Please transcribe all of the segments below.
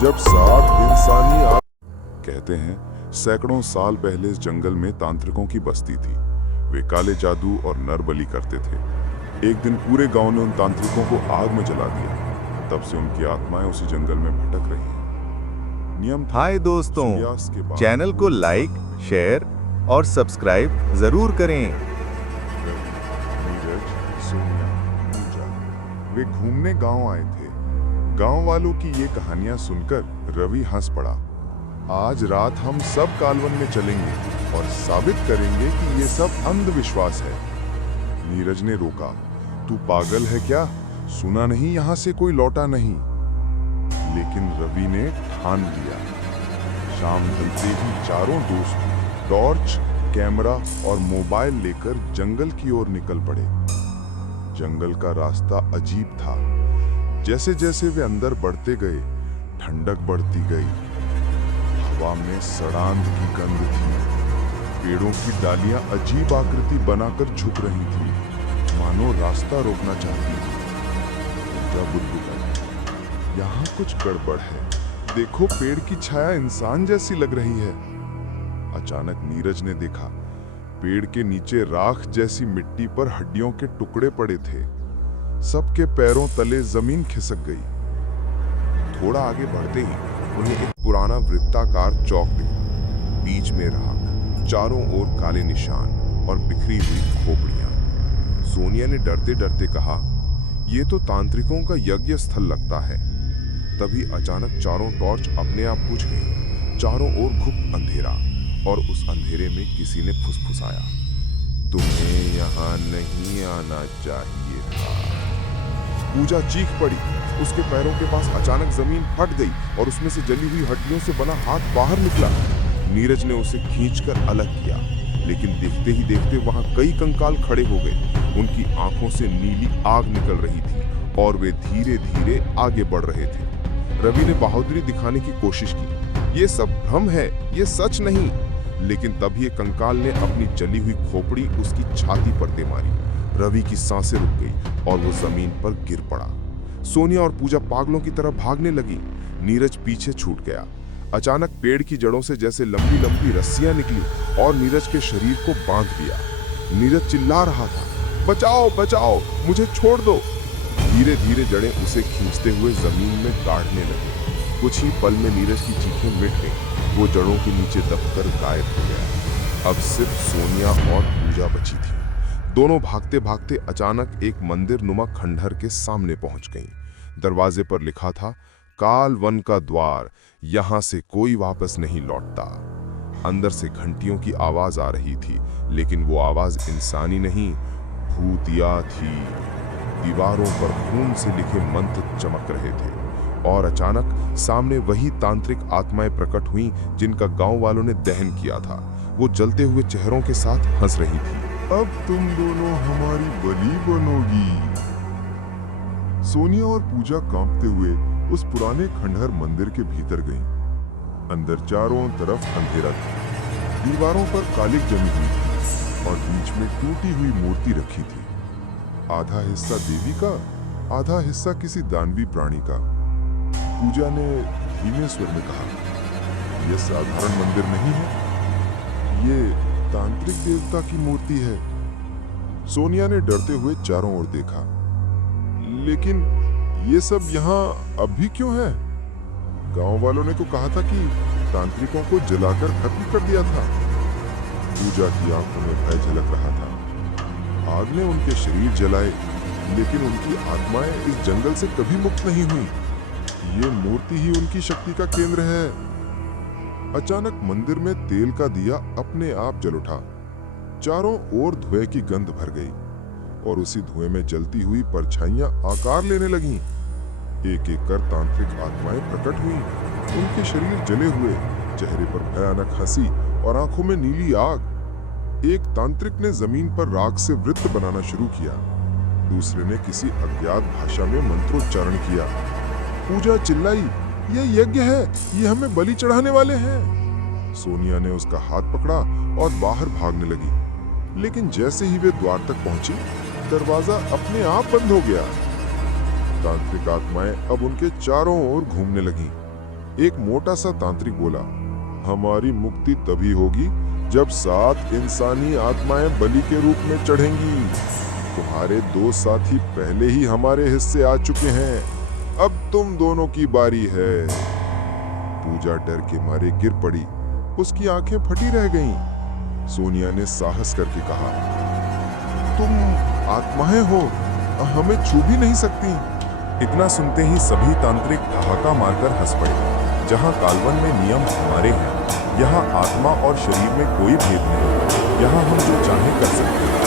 जब सात इंसानी कहते हैं सैकड़ों साल पहले इस जंगल में तांत्रिकों की बस्ती थी। वे काले जादू और नर बलि करते थे। एक दिन पूरे गांव ने उन तांत्रिकों को आग में जला दिया। तब से उनकी आत्माएं उसी जंगल में भटक रही हैं। नियम था, हाय दोस्तों, सूर्यास्त के बाद चैनल को लाइक, शेयर और सब्सक्राइब जरूर करें। नीरज, सोनिया, पूजा वे घूमने गांव आए थे। गांव वालों की ये कहानियां सुनकर रवि हंस पड़ा। आज रात हम सब कालवन में चलेंगे और साबित करेंगे कि ये सब अंधविश्वास है। नीरज ने रोका, तू पागल है क्या? सुना नहीं यहाँ से कोई लौटा नहीं। लेकिन रवि ने ठान लिया। शाम ढलते ही चारों दोस्त टॉर्च, कैमरा और मोबाइल लेकर जंगल की ओर निकल पड़े। जंगल का रास्ता अजीब था। जैसे जैसे वे अंदर बढ़ते गए, ठंडक बढ़ती गई। हवा में सड़ांध की गंध थी। पेड़ों की डालियां अजीब आकृति बनाकर झुक रही थी, मानो रास्ता रोकना चाहती थी। पूजा बुदबुदाई, यहाँ कुछ गड़बड़ है। देखो, पेड़ की छाया इंसान जैसी लग रही है। अचानक नीरज ने देखा, पेड़ के नीचे राख जैसी मिट्टी पर हड्डियों के टुकड़े पड़े थे। सबके पैरों तले जमीन खिसक गई। थोड़ा आगे बढ़ते ही उन्हें एक पुराना वृत्ताकार चौक दिखा। बीच में राख, चारों ओर काले निशान और बिखरी हुई खोपड़ियां। सोनिया ने डरते डरते कहा, यह तो तांत्रिकों का यज्ञ स्थल लगता है। तभी अचानक चारों टॉर्च अपने आप बुझ गई। चारों ओर घुप अंधेरा और उस अंधेरे में किसी ने फुसफुसाया, तुम्हें यहाँ नहीं आना चाहिए था। पूजा चीख पड़ी। उसके पैरों के पास अचानक जमीन फट गई और उसमें से जली हुई हड्डियों से बना हाथ बाहर निकला। नीरज ने उसे खींचकर अलग किया, लेकिन देखते ही देखते वहां कई कंकाल खड़े हो गए। उनकी आंखों से नीली आग निकल रही थी और वे धीरे धीरे आगे बढ़ रहे थे। रवि ने बहादुरी दिखाने की कोशिश की, ये सब भ्रम है, ये सच नहीं। लेकिन तभी एक कंकाल ने अपनी जली हुई खोपड़ी उसकी छाती पर दे मारी। रवि की सांसें रुक गई और वो जमीन पर गिर पड़ा। सोनिया और पूजा पागलों की तरह भागने लगी। नीरज पीछे छूट गया। अचानक पेड़ की जड़ों से जैसे लंबी लंबी रस्सियां निकली और नीरज के शरीर को बांध दिया। नीरज चिल्ला रहा था, बचाओ बचाओ, मुझे छोड़ दो। धीरे धीरे जड़ें उसे खींचते हुए जमीन में गाड़ने लगी। कुछ ही पल में नीरज की चीखें मिट गईं। वो जड़ों के नीचे दबकर गायब हो गया। अब सिर्फ सोनिया और पूजा बची थी। दोनों भागते भागते अचानक एक मंदिर नुमा खंडहर के सामने पहुंच गईं। दरवाजे पर लिखा था, काल वन का द्वार, यहां से कोई वापस नहीं लौटता। अंदर से घंटियों की आवाज आ रही थी, लेकिन वो आवाज इंसानी नहीं, भूतिया थी। दीवारों पर खून से लिखे मंत्र चमक रहे थे और अचानक सामने वही तांत्रिक आत्माएं प्रकट हुईं जिनका गांव वालों ने दहन किया था। वो जलते हुए चेहरों के साथ हंस रही थी। अब तुम दोनों हमारी बलि बनोगी। सोनिया और पूजा कांपते हुए उस पुराने खंडहर मंदिर के भीतर गईं। अंदर चारों तरफ अंधेरा था। दीवारों पर कालिक जमी हुई थी और बीच में टूटी हुई मूर्ति रखी थी। आधा हिस्सा देवी का, आधा हिस्सा किसी दानवी प्राणी का। पूजा ने धीमे स्वर में कहा, यह साधारण मंदिर नहीं है, ये तांत्रिक देवता की मूर्ति है। सोनिया ने डरते हुए चारों ओर देखा, लेकिन ये सब यहाँ अब भी क्यों है? गांव वालों ने तो कहा था कि तांत्रिकों को जलाकर खत्म कर दिया था। पूजा की आंखों में भय झलक रहा था। आग ने उनके शरीर जलाए, लेकिन उनकी आत्माएं इस जंगल से कभी मुक्त नहीं हुई। ये मूर्ति ही उनकी शक्ति का केंद्र है। अचानक मंदिर में तेल का दिया अपने आप जल उठा। चारों ओर धुएं की गंध भर गई और उसी धुएं में जलती हुई परछाइयां आकार लेने लगीं। एक एक कर तांत्रिक आत्माएं प्रकट हुईं। उनके शरीर जले हुए, चेहरे पर भयानक हंसी और आंखों में नीली आग। एक तांत्रिक ने जमीन पर राख से वृत्त बनाना शुरू किया। दूसरे ने किसी अज्ञात भाषा में मंत्रोच्चारण किया। पूजा चिल्लाई, यह यज्ञ है, ये हमें बलि चढ़ाने वाले हैं। सोनिया ने उसका हाथ पकड़ा और बाहर भागने लगी, लेकिन जैसे ही वे द्वार तक पहुंची, दरवाजा अपने आप बंद हो गया। तांत्रिक आत्माएं अब उनके चारों ओर घूमने लगीं। एक मोटा सा तांत्रिक बोला, हमारी मुक्ति तभी होगी जब 7 इंसानी आत्माएं बलि के रूप में चढ़ेंगी। तुम्हारे 2 साथी पहले ही हमारे हिस्से आ चुके हैं, अब तुम दोनों की बारी है। पूजा डर के मारे गिर पड़ी, उसकी आंखें फटी रह गईं। सोनिया ने साहस करके कहा, तुम आत्माएं हो, हमें छू भी नहीं सकती। इतना सुनते ही सभी तांत्रिक ठहाका मारकर हंस पड़े। जहां कालवन में नियम हमारे हैं, यहाँ आत्मा और शरीर में कोई भेद नहीं। यहाँ हम जो चाहें कर सकते हैं।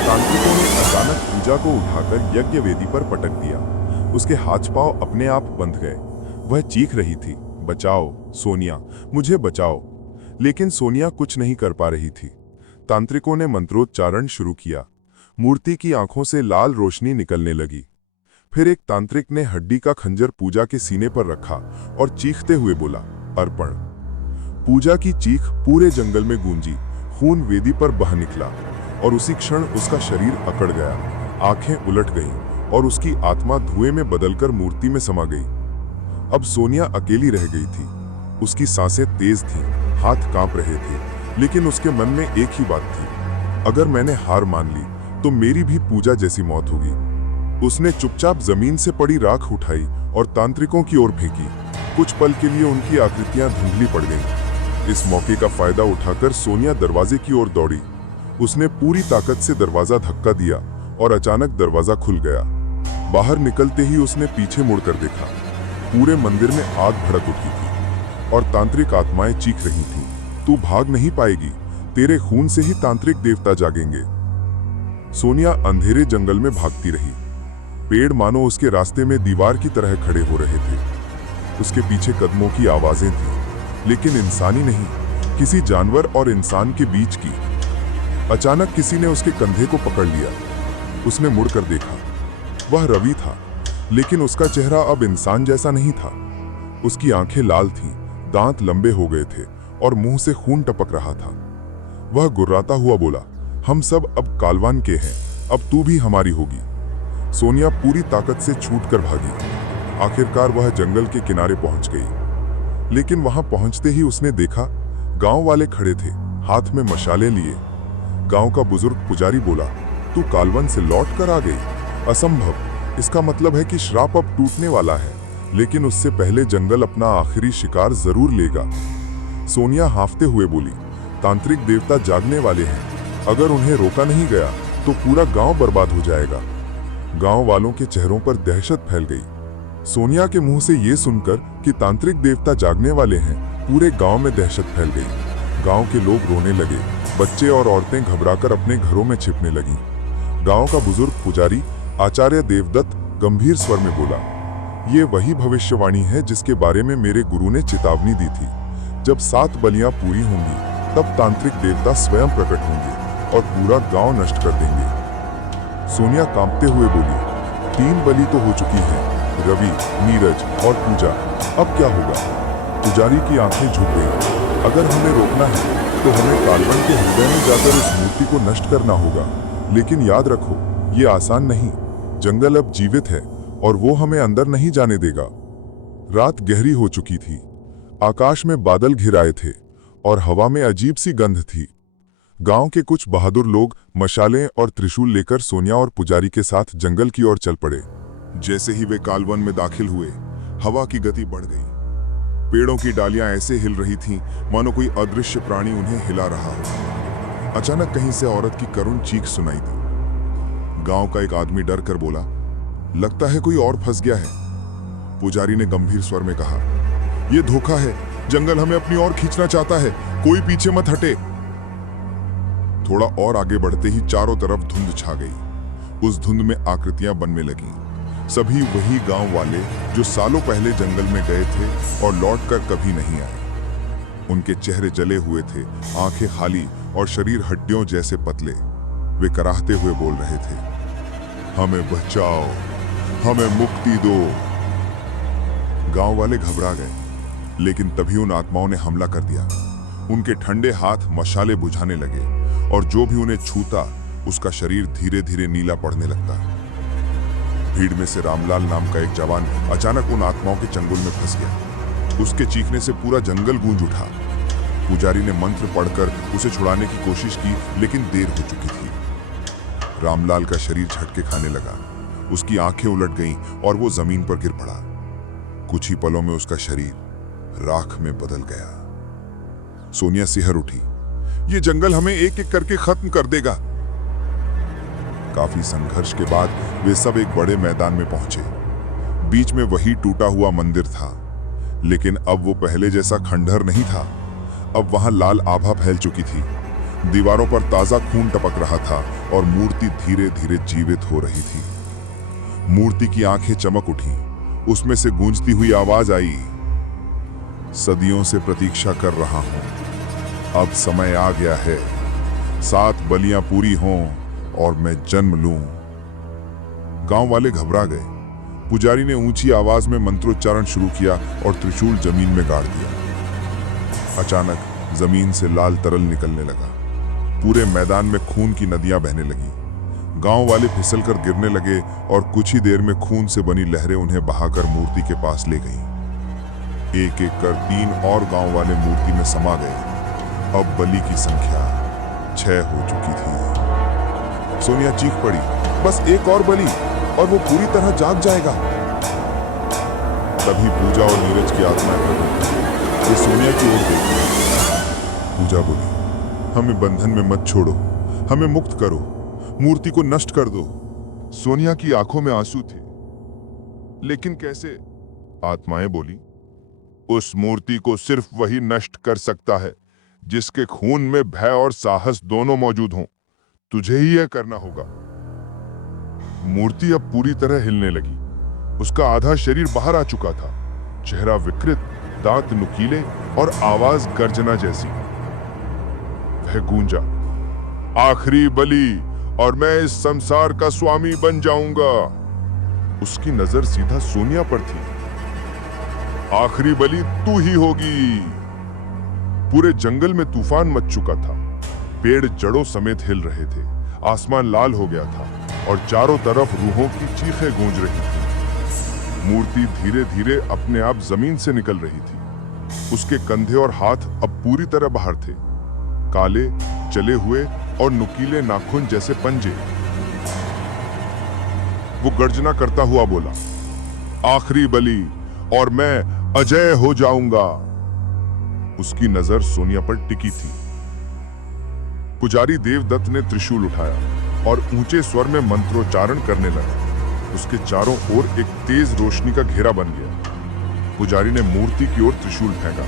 तांत्रिकों ने अचानक पूजा को उठाकर यज्ञ वेदी पर पटक दिया। उसके हाथ पांव अपने आप बंध गए। वह चीख रही थी, बचाओ सोनिया, मुझे बचाओ। लेकिन सोनिया कुछ नहीं कर पा रही थी। तांत्रिकों ने मंत्रोच्चारण शुरू किया। मूर्ति की आंखों से लाल रोशनी निकलने लगी। फिर एक तांत्रिक ने हड्डी का खंजर पूजा के सीने पर रखा और चीखते हुए बोला, अर्पण। पूजा की चीख पूरे जंगल में गूंजी। खून वेदी पर बह निकला और उसी क्षण उसका शरीर अकड़ गया, आंखें उलट गईं और उसकी आत्मा धुएं में बदलकर मूर्ति में समा गई। अब सोनिया अकेली रह गई थी। उसकी सांसें तेज थीं, हाथ कांप रहे थे, लेकिन उसके मन में एक ही बात थी, अगर मैंने हार मान ली तो मेरी भी पूजा जैसी मौत होगी। उसने चुपचाप जमीन से पड़ी राख उठाई और तांत्रिकों की ओर फेंकी। कुछ पल के लिए उनकी आकृतियां धुंधली पड़ गईं। इस मौके का फायदा उठाकर सोनिया दरवाजे की ओर दौड़ी। उसने पूरी ताकत से दरवाजा धक्का दिया और अचानक दरवाजा खुल गया। बाहर निकलते ही उसने पीछे मुड़कर देखा। पूरे मंदिर में आग भड़क उठी थी और तांत्रिक आत्माएं चीख रही थीं, तू भाग नहीं पाएगी, तेरे खून से ही तांत्रिक देवता जागेंगे। सोनिया अंधेरे जंगल में भागती रही। पेड़ मानो उसके रास्ते में दीवार की तरह खड़े हो रहे थे। उसके पीछे कदमों की आवाजें थीं, लेकिन इंसानी नहीं, किसी जानवर और इंसान के बीच की। अचानक किसी ने उसके कंधे को पकड़ लिया। उसने मुड़कर देखा, वह रवि था, लेकिन उसका चेहरा अब इंसान जैसा नहीं था। उसकी आंखें लाल थीं, दांत लंबे हो गए थे और मुंह से खून टपक रहा था। वह गुर्राता हुआ बोला, हम सब अब कालवान के हैं, अब तू भी हमारी होगी। सोनिया पूरी ताकत से छूटकर भागी। आखिरकार वह जंगल के किनारे पहुंच गई। लेकिन वहां पहुंचते ही उसने देखा, गांव वाले खड़े थे, हाथ में मशाले लिए। गांव का बुजुर्ग पुजारी बोला, तू कालवन से लौट कर आ गई? असंभव, इसका मतलब है कि श्राप अब टूटने वाला है, लेकिन उससे पहले जंगल अपना आखिरी शिकार जरूर लेगा। सोनिया हांफते हुए बोली, तांत्रिक देवता जागने वाले हैं, अगर उन्हें रोका नहीं गया तो पूरा गांव बर्बाद हो जाएगा। गांव वालों के चेहरों पर दहशत फैल गई। सोनिया के मुंह से यह सुनकर कि तांत्रिक देवता जागने वाले हैं, पूरे गांव में दहशत फैल गई। गांव के लोग रोने लगे, बच्चे और औरतें घबराकर अपने घरों में छिपने लगीं। गांव का बुजुर्ग पुजारी आचार्य देवदत्त गंभीर स्वर में बोला, ये वही भविष्यवाणी है जिसके बारे में मेरे गुरु ने चेतावनी दी थी। जब 7 बलियां पूरी होंगी, तब तांत्रिक देवता स्वयं प्रकट होंगे और पूरा गांव नष्ट कर देंगे। सोनिया कांपते हुए बोली, 3 बलि तो हो चुकी हैं, रवि, नीरज और पूजा, अब क्या होगा? पुजारी की आंखें झुक गईं। अगर हमें रोकना है तो हमें कालवन के हृदय में जाकर उस मूर्ति को नष्ट करना होगा। लेकिन याद रखो, ये आसान नहीं। जंगल अब जीवित है और वो हमें अंदर नहीं जाने देगा। रात गहरी हो चुकी थी। आकाश में बादल घिर आए थे और हवा में अजीब सी गंध थी। गांव के कुछ बहादुर लोग मशालें और त्रिशूल लेकर सोनिया और पुजारी के साथ जंगल की ओर चल पड़े। जैसे ही वे कालवन में दाखिल हुए, हवा की गति बढ़ गई। पेड़ों की डालियां ऐसे हिल रही थीं मानो कोई अदृश्य प्राणी उन्हें हिला रहा हो। अचानक कहीं से औरत की करुण चीख सुनाई दी। गांव का एक आदमी डर कर बोला, लगता है कोई और फंस गया है। पुजारी ने गंभीर स्वर में कहा, यह धोखा है, जंगल हमें अपनी ओर खींचना चाहता है, कोई पीछे मत हटे। थोड़ा और आगे बढ़ते ही चारों तरफ धुंध छा गई। उस धुंध में आकृतियां बनने लगीं। सभी वही गांव वाले जो सालों पहले जंगल में गए थे और लौटकर कभी नहीं आए। उनके चेहरे जले हुए थे, आंखें खाली और शरीर हड्डियों जैसे पतले। वे कराहते हुए बोल रहे थे, हमें बचाओ, हमें मुक्ति दो। गांव वाले घबरा गए, लेकिन तभी उन आत्माओं ने हमला कर दिया। उनके ठंडे हाथ मशाले बुझाने लगे और जो भी उन्हें छूता उसका शरीर धीरे धीरे नीला पड़ने लगता। भीड़ में से रामलाल नाम का एक जवान अचानक उन आत्माओं के चंगुल में फंस गया। उसके चीखने से पूरा जंगल गूंज उठा। पुजारी ने मंत्र पढ़कर उसे छुड़ाने की कोशिश की, लेकिन देर हो चुकी थी। रामलाल का शरीर झटके खाने लगा। उसकी आंखें उलट गईं और वो जमीन पर गिर पड़ा। कुछ ही पलों में उसका शरीर राख में बदल गया। सोनिया सिहर उठी। ये जंगल हमें एक एक करके खत्म कर देगा। काफी संघर्ष के बाद वे सब एक बड़े मैदान में पहुंचे। बीच में वही टूटा हुआ मंदिर था, लेकिन अब वो पहले जैसा खंडहर नहीं था। अब वहां लाल आभा फैल चुकी थी। दीवारों पर ताजा खून टपक रहा था और मूर्ति धीरे धीरे जीवित हो रही थी। मूर्ति की आंखें चमक उठी। उसमें से गूंजती हुई आवाज आई, सदियों से प्रतीक्षा कर रहा हूं, अब समय आ गया है। 7 बलियां पूरी हों और मैं जन्म लूं। गांव वाले घबरा गए। पुजारी ने ऊंची आवाज में मंत्रोच्चारण शुरू किया और त्रिशूल जमीन में गाड़ दिया। अचानक जमीन से लाल तरल निकलने लगा। पूरे मैदान में खून की नदियां बहने लगी। गांव वाले फिसलकर गिरने लगे और कुछ ही देर में खून से बनी लहरें उन्हें बहाकर मूर्ति के पास ले गईं। एक एक कर 3 और गांव वाले मूर्ति में समा गए। अब बलि की संख्या 6 हो चुकी थी। सोनिया चीख पड़ी, बस एक और बलि और वो पूरी तरह जाग जाएगा। तभी पूजा और नीरज की आत्माएं प्रकट हुईं। वे सोनिया की ओर देखी। पूजा बोली, हमें बंधन में मत छोड़ो, हमें मुक्त करो, मूर्ति को नष्ट कर दो। सोनिया की आंखों में आंसू थे। लेकिन कैसे? आत्माएं बोली, उस मूर्ति को सिर्फ वही नष्ट कर सकता है जिसके खून में भय और साहस दोनों मौजूद हों। तुझे ही यह करना होगा। मूर्ति अब पूरी तरह हिलने लगी। उसका आधा शरीर बाहर आ चुका था। चेहरा विकृत, दांत नुकीले और आवाज गर्जना जैसी। वह गूंजा, आखिरी बलि और मैं इस संसार का स्वामी बन जाऊंगा। उसकी नजर सीधा सोनिया पर थी। आखिरी बलि तू ही होगी। पूरे जंगल में तूफान मच चुका था। पेड़ जड़ों समेत हिल रहे थे। आसमान लाल हो गया था और चारों तरफ रूहों की चीखें गूंज रही थी। मूर्ति धीरे धीरे अपने आप जमीन से निकल रही थी। उसके कंधे और हाथ अब पूरी तरह बाहर थे, काले, जले हुए और नुकीले नाखून जैसे पंजे। वो गर्जना करता हुआ बोला, आखिरी बलि और मैं अजय हो जाऊंगा। उसकी नजर सोनिया पर टिकी थी। पुजारी देवदत्त ने त्रिशूल उठाया और ऊंचे स्वर में मंत्रोच्चारण करने लगा। उसके चारों ओर एक तेज रोशनी का घेरा बन गया। पुजारी ने मूर्ति की ओर त्रिशूल फेंका।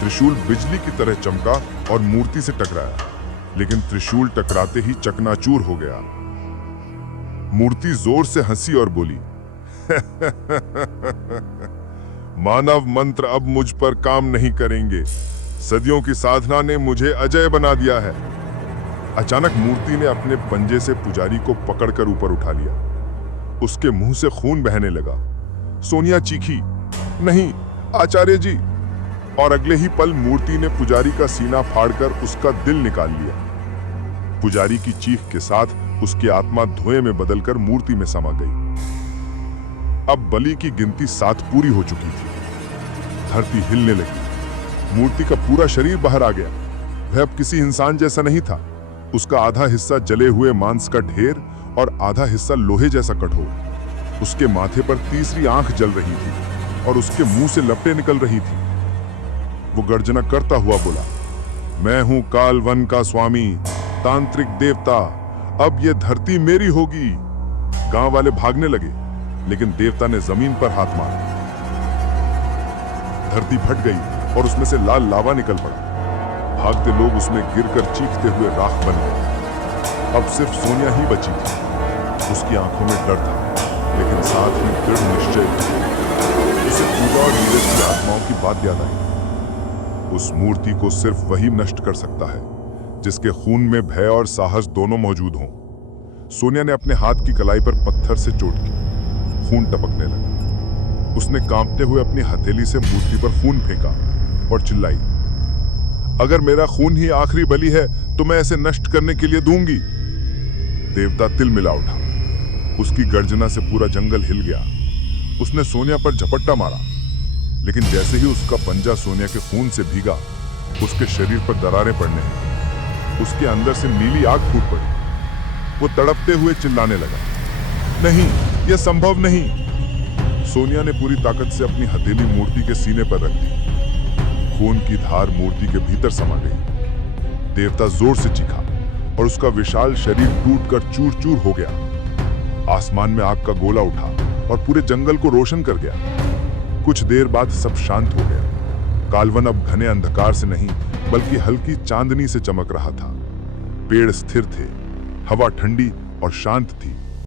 त्रिशूल बिजली की तरह चमका और मूर्ति से टकराया, लेकिन त्रिशूल टकराते ही चकनाचूर हो गया। मूर्ति जोर से हंसी और बोली, मानव मंत्र अब मुझ पर काम नहीं करेंगे। सदियों की साधना ने मुझे अजय बना दिया है। अचानक मूर्ति ने अपने पंजे से पुजारी को पकड़कर ऊपर उठा लिया। उसके मुंह से खून बहने लगा। सोनिया चीखी, नहीं आचार्य जी, और अगले ही पल मूर्ति ने पुजारी का सीना फाड़कर उसका दिल निकाल लिया। पुजारी की चीख के साथ उसकी आत्मा धुएं में बदलकर मूर्ति में समा गई। अब बलि की गिनती 7 पूरी हो चुकी थी। धरती हिलने लगी। मूर्ति का पूरा शरीर बाहर आ गया। वह अब किसी इंसान जैसा नहीं था। उसका आधा हिस्सा जले हुए मांस का ढेर और आधा हिस्सा लोहे जैसा कठोर। उसके माथे पर तीसरी आंख जल रही थी और उसके मुंह से लपटें निकल रही थी। वो गर्जना करता हुआ बोला, मैं हूं काल वन का स्वामी, तांत्रिक देवता। अब ये धरती मेरी होगी। गांव वाले भागने लगे, लेकिन देवता ने जमीन पर हाथ मारा। धरती फट गई और उसमें से लाल लावा निकल पड़ा। भागते लोग उसमें गिरकर चीखते हुए राख बन गए। अब सिर्फ सोनिया ही बची थी। उसकी आंखों में डर था, लेकिन साथ में दृढ़ निश्चय था। उसे पूजा और नीरज की आत्माओं की बात याद आई। उस मूर्ति को सिर्फ वही नष्ट कर सकता है जिसके खून में भय और साहस दोनों मौजूद हों। सोनिया ने अपने हाथ की कलाई पर पत्थर से चोट की। खून टपकने लगा। उसने कांपते हुए अपनी हथेली से मूर्ति पर खून फेंका और चिल्लाई, अगर मेरा खून ही आखिरी बलि है तो मैं इसे नष्ट करने के लिए दूंगी। देवता तिलमिला उठा। उसकी गर्जना से पूरा जंगल हिल गया। उसने सोनिया पर झपट्टा मारा। लेकिन जैसे ही उसका पंजा सोनिया के खून से भीगा, उसके शरीर पर दरारें पड़ने लगी। उसके अंदर से नीली आग फूट पड़ी। वो तड़पते हुए चिल्लाने लगा, नहीं, यह संभव नहीं। सोनिया ने पूरी ताकत से अपनी हथेली मूर्ति के सीने पर रख दी। खून की धार मूर्ति के भीतर समा गई। देवता जोर से चीखा और उसका विशाल शरीर टूटकर चूर-चूर हो गया। आसमान में आग का गोला उठा और पूरे जंगल को रोशन कर गया। कुछ देर बाद सब शांत हो गया। कालवन अब घने अंधकार से नहीं, बल्कि हल्की चांदनी से चमक रहा था। पेड़ स्थिर थे, हवा ठंडी और शांत थी।